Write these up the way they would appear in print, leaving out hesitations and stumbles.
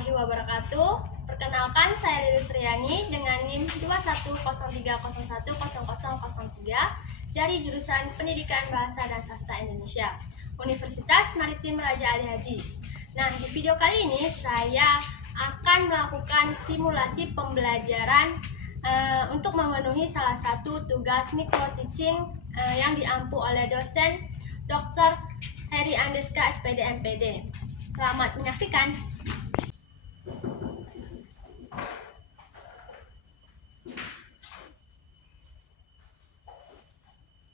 warahmatullahi wabarakatuh. Perkenalkan, saya Lili Suryani dengan NIM 2103010003 dari jurusan Pendidikan Bahasa dan Sastra Indonesia, Universitas Maritim Raja Ali Haji. Nah, di video kali ini saya akan melakukan simulasi pembelajaran untuk memenuhi salah satu tugas micro teaching yang diampu oleh dosen Dr. Heri Andeska, SPD MPD. Selamat menyaksikan.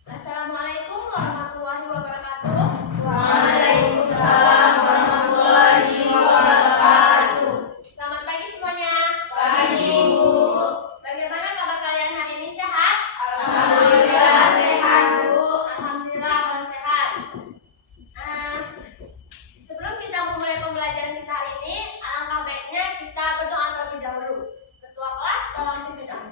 Assalamualaikum warahmatullahi wabarakatuh. Waalaikumsalam warahmatullahi wabarakatuh. Selamat pagi semuanya. Pagi, Bu. Bagaimana kabar kalian hari ini, sehat? Alhamdulillah sehat, Bu. Alhamdulillah kalau sehat. Sebelum kita memulai pembelajaran kita hari ini, alangkah baiknya kita berdoa terlebih dahulu. Ketua kelas tolong pimpin doa.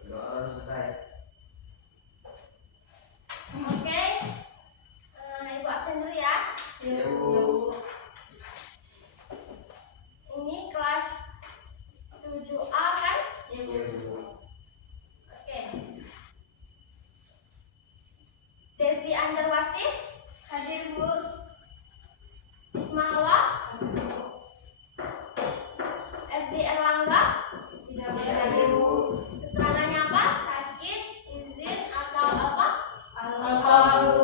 Berdoa selesai. Oke. Ibu absen dulu ya. Ya, Bu. Ini kelas 7A kan? Ya, Bu. Oke. Devi Andarwasih hadir, Bu. Ismawa, FD Erlangga Tidak hadir, Bu. keterangannya apa? Sakit, izin, atau apa? Apa, Bu?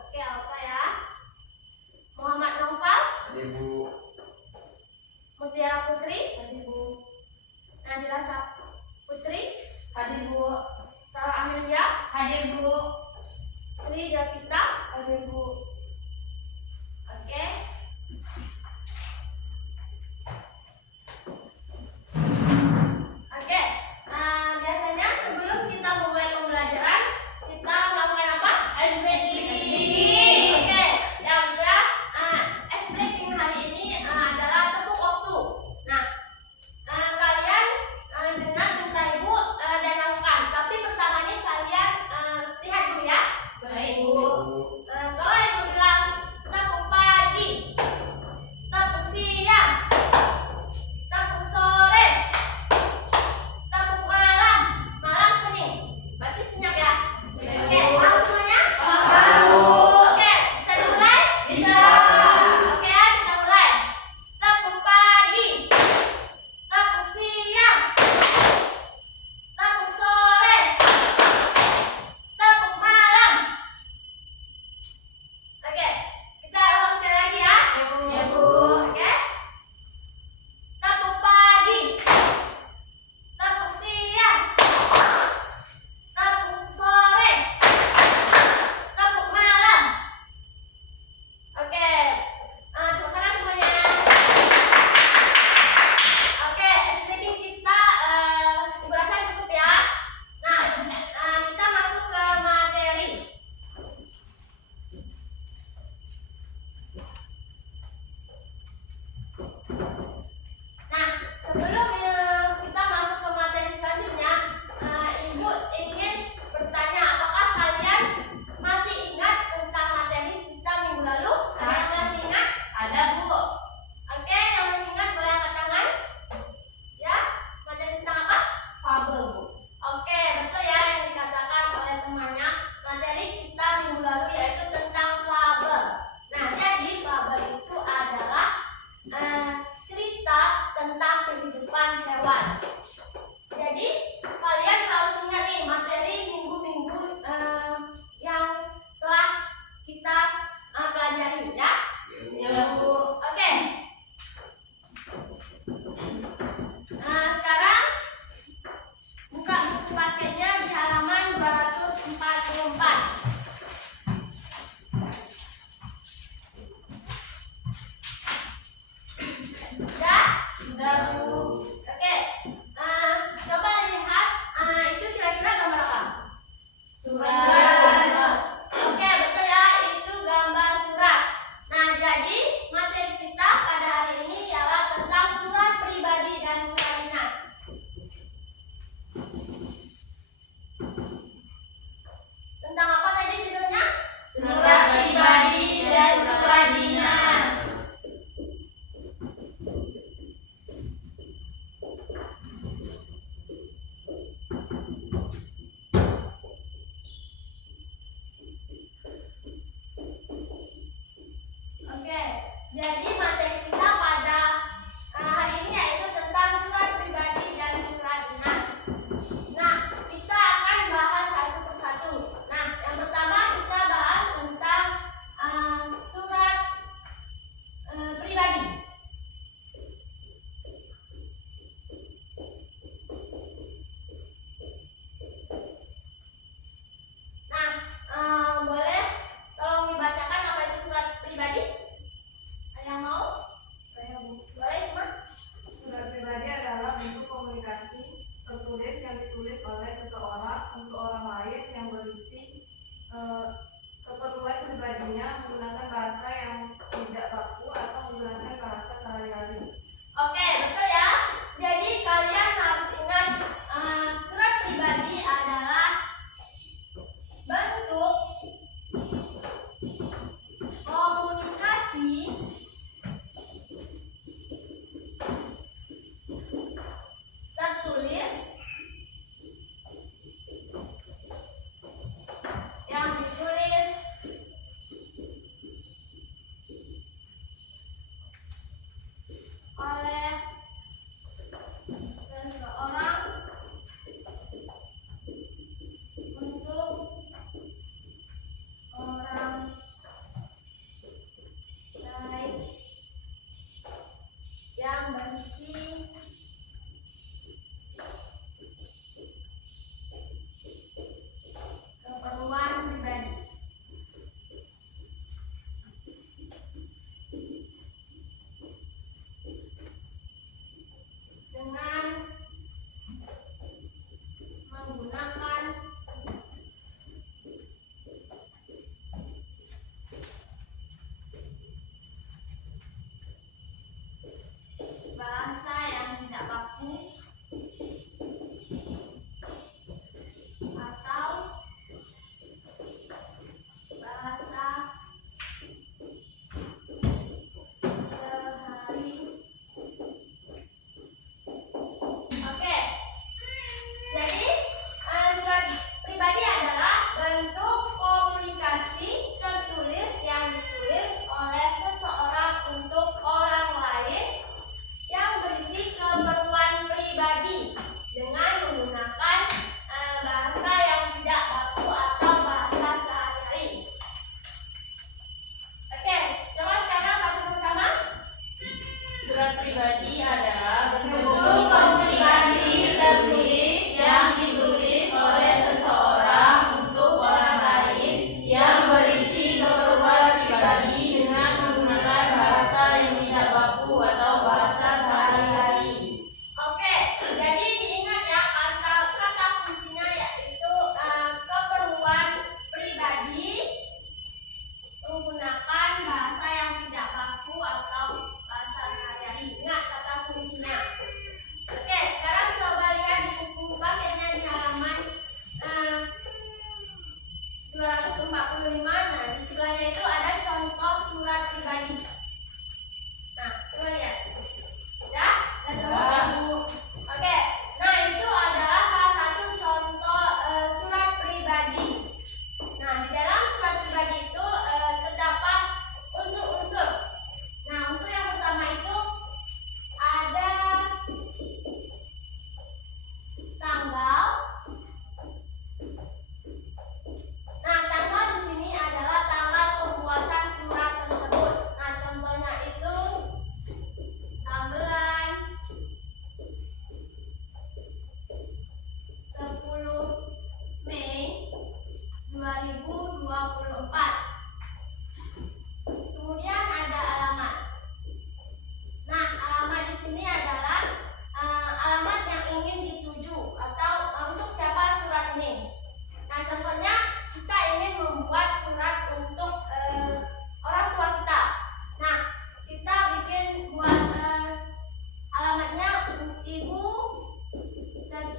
Oke, apa ya? Muhammad Noval, Hadir, Bu. Mutiara Putri, hadir, Bu. Nadila Putri, Hadir, Bu. Tara Amelia, Hadir, Bu. Sri Devita, hadir, Bu. Oke. Oke. Biasanya sebelum kita memulai pembelajaran, kita melakukan apa? Ice breaking. Oke. Yang ada ice breaking hari ini adalah tepuk waktu. Nah, kalian dengan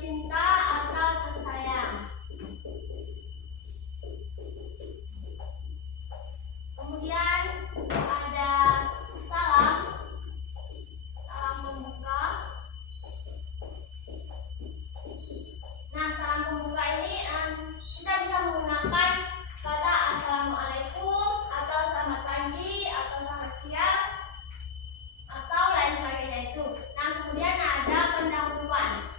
tercinta atau tersayang. Kemudian ada salam pembuka. Nah, salam pembuka ini kita bisa menggunakan kata assalamualaikum atau selamat pagi atau selamat siang atau lain sebagainya itu. Nah, kemudian ada pendahuluan.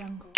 Jungle.